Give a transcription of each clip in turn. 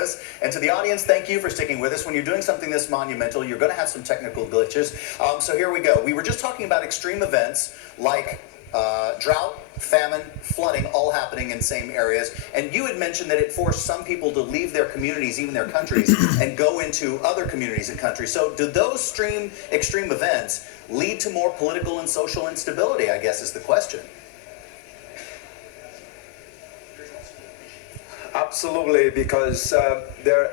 us. And to the audience, thank you for sticking with us. When you're doing something this monumental, you're going to have some technical glitches. So here we go. We were just talking about extreme events like drought, famine, flooding, all happening in same areas. And you had mentioned that it forced some people to leave their communities, even their countries, and go into other communities and countries. So do those extreme events lead to more political and social instability, I guess is the question. Absolutely, because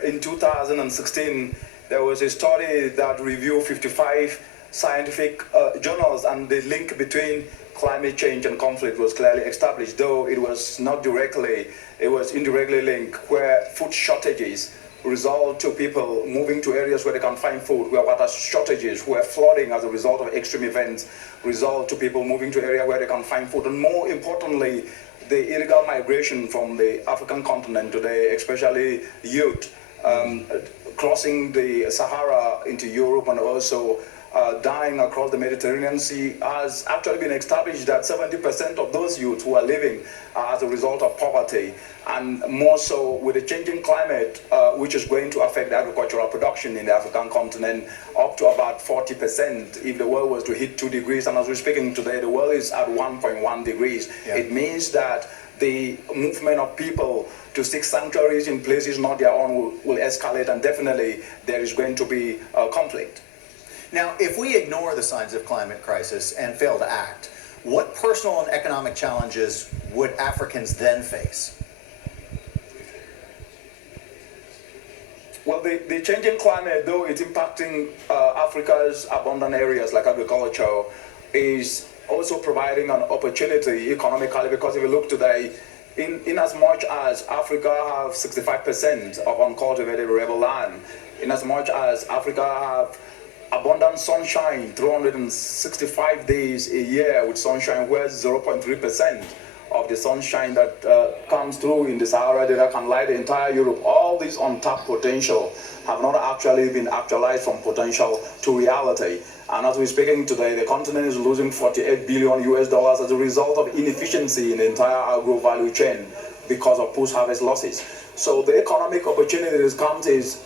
in 2016, there was a study that reviewed 55 scientific journals, and the link between climate change and conflict was clearly established, though it was not directly, it was indirectly linked, where food shortages result to people moving to areas where they can find food, where water shortages, where flooding as a result of extreme events result to people moving to areas where they can find food, and more importantly, the illegal migration from the African continent today, especially youth, crossing the Sahara into Europe and also dying across the Mediterranean Sea, has actually been established that 70% of those youth who are living as a result of poverty, and more so with the changing climate, which is going to affect agricultural production in the African continent up to about 40% if the world was to hit 2 degrees. And as we're speaking today, the world is at 1.1 degrees. Yeah. It means that the movement of people to seek sanctuaries in places not their own will escalate, and definitely there is going to be conflict. Now, if we ignore the signs of climate crisis and fail to act, what personal and economic challenges would Africans then face? Well, the changing climate, though it's impacting Africa's abundant areas like agriculture, is also providing an opportunity economically, because if you look today, in as much as Africa has 65% of uncultivated arable land, in as much as Africa have abundant sunshine, 365 days a year with sunshine, where 0.3% of the sunshine that comes through in the Sahara that can light the entire Europe. All these untapped potential have not actually been actualized from potential to reality. And as we're speaking today, the continent is losing $48 billion US as a result of inefficiency in the entire agro value chain because of post-harvest losses. So the economic opportunity that comes is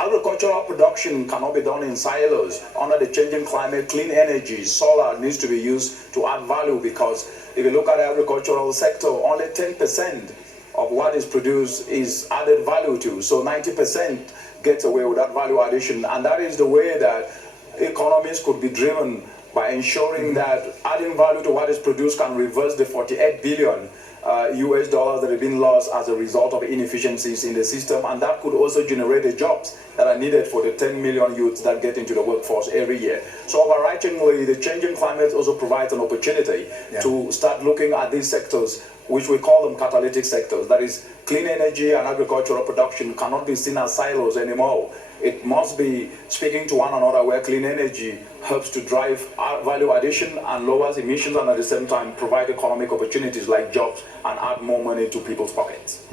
agricultural production cannot be done in silos. Under the changing climate, clean energy, solar needs to be used to add value, because if you look at the agricultural sector, only 10% of what is produced is added value to. So 90% gets away with that value addition. And that is the way that economies could be driven, by ensuring that adding value to what is produced can reverse the $48 billion US that have been lost as a result of inefficiencies in the system, and that could also generate the jobs that are needed for the 10 million youths that get into the workforce every year. So overarchingly, the changing climate also provides an opportunity to start looking at these sectors, which we call them catalytic sectors. That is, clean energy and agricultural production cannot be seen as silos anymore. It must be speaking to one another, where clean energy helps to drive value addition and lowers emissions, and at the same time provide economic opportunities like jobs and add more money to people's pockets.